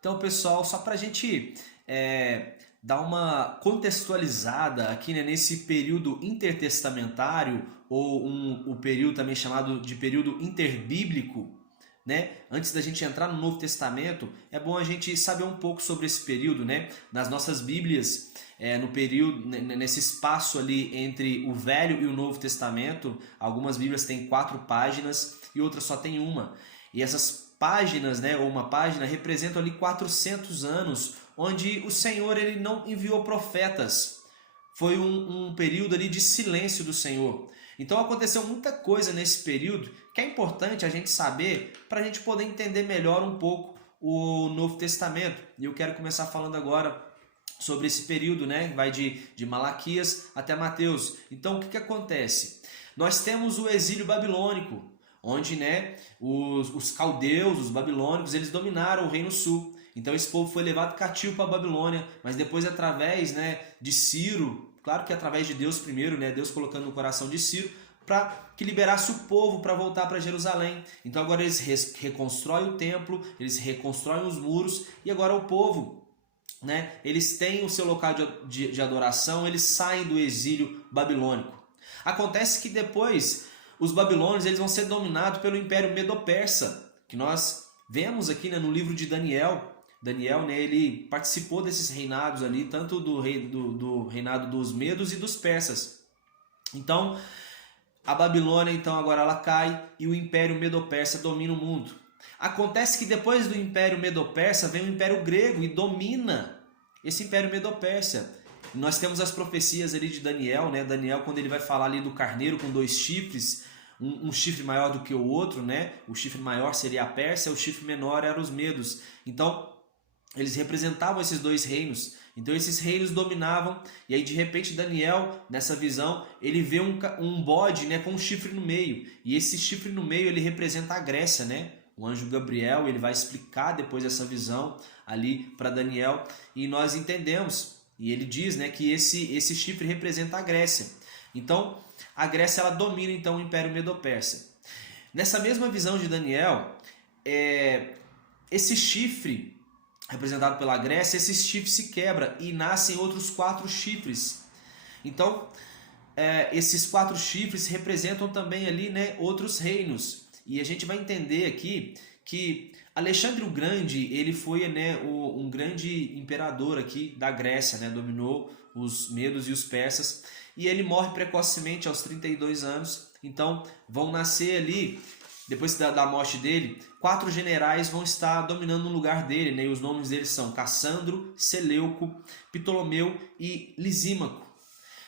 Então, pessoal, só para a gente dar uma contextualizada aqui, né, nesse período intertestamentário, ou o período também chamado de período interbíblico, né? Antes da gente entrar no Novo Testamento, é bom a gente saber um pouco sobre esse período, né? Nas nossas Bíblias, no período, nesse espaço ali entre o Velho e o Novo Testamento, algumas Bíblias têm 4 páginas e outras só tem uma. E essas páginas, né, ou uma página, representam ali 400 anos, onde o Senhor ele não enviou profetas. Foi um período ali de silêncio do Senhor. Então aconteceu muita coisa nesse período que é importante a gente saber para a gente poder entender melhor um pouco o Novo Testamento. E eu quero começar falando agora sobre esse período, né? Vai de Malaquias até Mateus. Então o que acontece? Nós temos o exílio babilônico, onde, né, os caldeus, os babilônicos, eles dominaram o Reino Sul. Então esse povo foi levado cativo para a Babilônia, mas depois através, né, de Ciro, claro que através de Deus primeiro, né, Deus colocando no coração de Ciro, para que liberasse o povo para voltar para Jerusalém. Então agora eles reconstroem o templo, eles reconstroem os muros, e agora o povo, né, eles têm o seu local de adoração, eles saem do exílio babilônico. Acontece que depois os babilônios eles vão ser dominados pelo Império Medo-Persa, que nós vemos aqui, né, no livro de Daniel. Daniel, né, ele participou desses reinados ali, tanto do reinado dos Medos e dos Persas. Então, a Babilônia então agora ela cai e o Império Medo-Persa domina o mundo. Acontece que depois do Império Medo-Persa vem o Império Grego e domina esse Império Medo-Persa. Nós temos as profecias ali de Daniel, né? Daniel, quando ele vai falar ali do carneiro com 2 chifres, um chifre maior do que o outro, né? O chifre maior seria a Pérsia, o chifre menor eram os Medos. Então, eles representavam esses 2 reinos. Então, esses reinos dominavam, e aí de repente Daniel, nessa visão, ele vê um bode, né, com um chifre no meio. E esse chifre no meio, ele representa a Grécia, né? O anjo Gabriel, ele vai explicar depois essa visão ali para Daniel, e nós entendemos. E ele diz, né, que esse chifre representa a Grécia. Então, a Grécia ela domina então o Império Medo-Persa. Nessa mesma visão de Daniel, esse chifre representado pela Grécia, esse chifre se quebra e nascem outros 4 chifres. Então, esses 4 chifres representam também ali, né, outros reinos. E a gente vai entender aqui que Alexandre o Grande, ele foi, né, um grande imperador aqui da Grécia, né, dominou os medos e os persas, e ele morre precocemente aos 32 anos. Então vão nascer ali, depois da morte dele, 4 generais vão estar dominando no lugar dele, né, e os nomes deles são Cassandro, Seleuco, Ptolomeu e Lisímaco.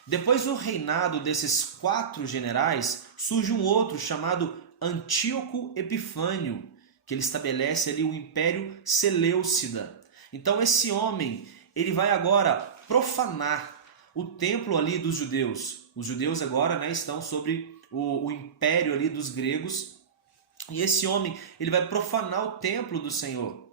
Depois do reinado desses 4 generais, surge um outro chamado Antíoco Epifânio, que ele estabelece ali o Império Seleucida. Então esse homem, ele vai agora profanar o templo ali dos judeus. Os judeus agora, né, estão sobre o império ali dos gregos. E esse homem, ele vai profanar o templo do Senhor,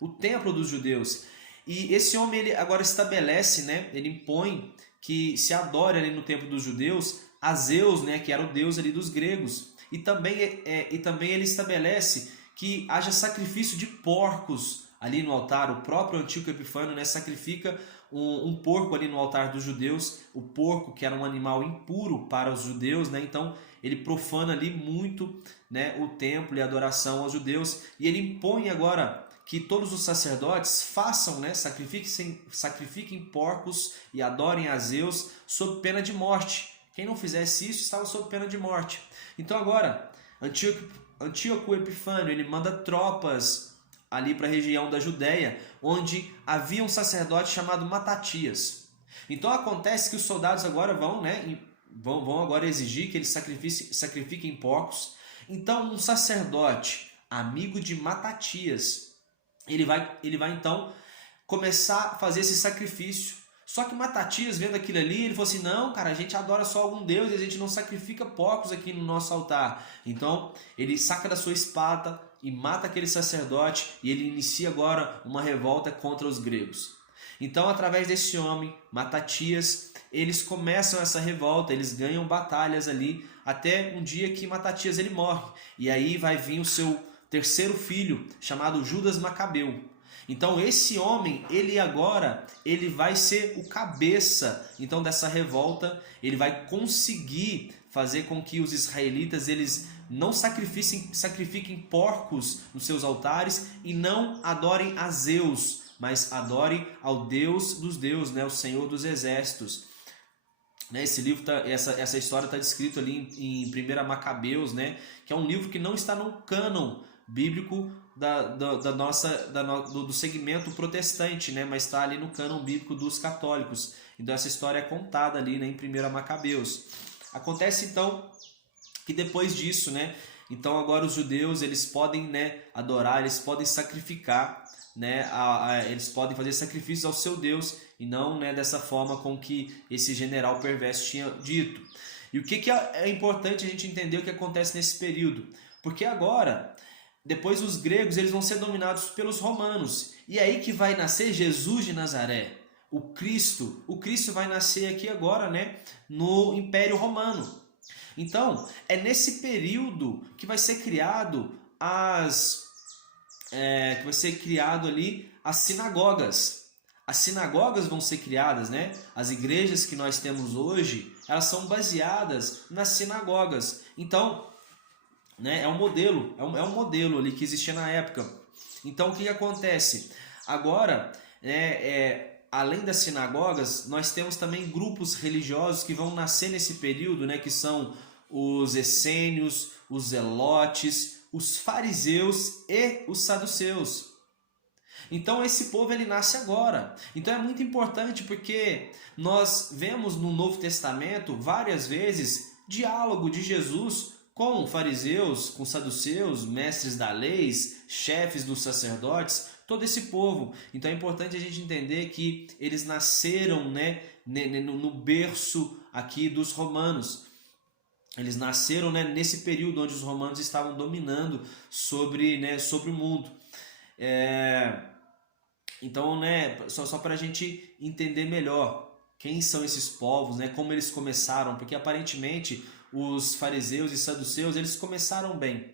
o templo dos judeus. E esse homem, ele agora estabelece, né, ele impõe que se adore ali no templo dos judeus a Zeus, né, que era o deus ali dos gregos. E também ele estabelece que haja sacrifício de porcos ali no altar. O próprio Antíoco Epifânio, né, sacrifica um porco ali no altar dos judeus. O porco, que era um animal impuro para os judeus, né? Então ele profana ali muito, né, o templo e a adoração aos judeus. E ele impõe agora que todos os sacerdotes façam, né, sacrifiquem porcos e adorem a Zeus sob pena de morte. Quem não fizesse isso estava sob pena de morte. Então agora, Antíoco Epifânio, ele manda tropas ali para a região da Judéia, onde havia um sacerdote chamado Matatias. Então acontece que os soldados agora vão agora exigir que eles sacrifiquem porcos. Então um sacerdote, amigo de Matatias, ele vai então começar a fazer esse sacrifício. Só que Matatias, vendo aquilo ali, ele falou assim: não, cara, a gente adora só algum Deus e a gente não sacrifica porcos aqui no nosso altar. Então ele saca da sua espada e mata aquele sacerdote, e ele inicia agora uma revolta contra os gregos. Então, através desse homem, Matatias, eles começam essa revolta, eles ganham batalhas ali, até um dia que Matatias ele morre. E aí vai vir o seu terceiro filho, chamado Judas Macabeu. Então esse homem, ele vai ser o cabeça então dessa revolta, ele vai conseguir fazer com que os israelitas eles não sacrifiquem porcos nos seus altares e não adorem a Zeus, mas adorem ao Deus dos deuses, né, o Senhor dos exércitos. Esse livro essa história está descrita ali em 1 Macabeus, né, que é um livro que não está no cânon bíblico do segmento protestante, né, mas está ali no cânon bíblico dos católicos. Então essa história é contada ali, né, em 1 Macabeus. Acontece então que depois disso, né, então agora os judeus eles podem, né, adorar, eles podem sacrificar, né, eles podem fazer sacrifícios ao seu Deus e não, né, dessa forma com que esse general perverso tinha dito. E o que é importante a gente entender o que acontece nesse período? Porque agora, depois os gregos eles vão ser dominados pelos romanos. E é aí que vai nascer Jesus de Nazaré, o Cristo. O Cristo vai nascer aqui agora, né, no Império Romano. Então, é nesse período que vai ser criado ali as sinagogas. As sinagogas vão ser criadas, né? As igrejas que nós temos hoje, elas são baseadas nas sinagogas. Então, né, é um modelo ali que existia na época. Então, o que acontece? Agora, além das sinagogas, nós temos também grupos religiosos que vão nascer nesse período, né, que são os essênios, os zelotes, os fariseus e os saduceus. Então esse povo ele nasce agora. Então é muito importante porque nós vemos no Novo Testamento várias vezes diálogo de Jesus com fariseus, com saduceus, mestres da lei, chefes dos sacerdotes, todo esse povo. Então é importante a gente entender que eles nasceram, né, no berço aqui dos romanos. Eles nasceram, né, nesse período onde os romanos estavam dominando sobre o mundo. Então, né, só para a gente entender melhor quem são esses povos, né, como eles começaram, porque aparentemente os fariseus e saduceus eles começaram bem,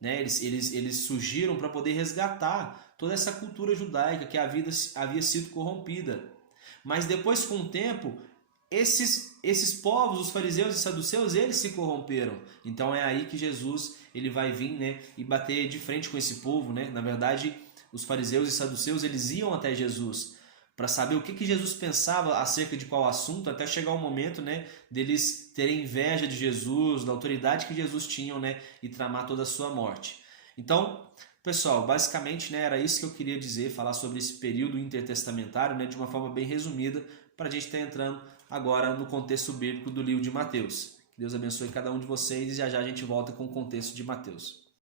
né, eles surgiram para poder resgatar toda essa cultura judaica que havia sido corrompida. Mas depois, com o tempo, esses povos, os fariseus e saduceus, eles se corromperam. Então é aí que Jesus ele vai vir, né, e bater de frente com esse povo, né? Na verdade, os fariseus e saduceus eles iam até Jesus para saber o que Jesus pensava acerca de qual assunto, até chegar o momento, né, deles terem inveja de Jesus, da autoridade que Jesus tinha, né, e tramar toda a sua morte. Então, pessoal, basicamente, né, era isso que eu queria dizer, falar sobre esse período intertestamentário, né, de uma forma bem resumida, para a gente estar entrando agora no contexto bíblico do livro de Mateus. Que Deus abençoe cada um de vocês e já já a gente volta com o contexto de Mateus.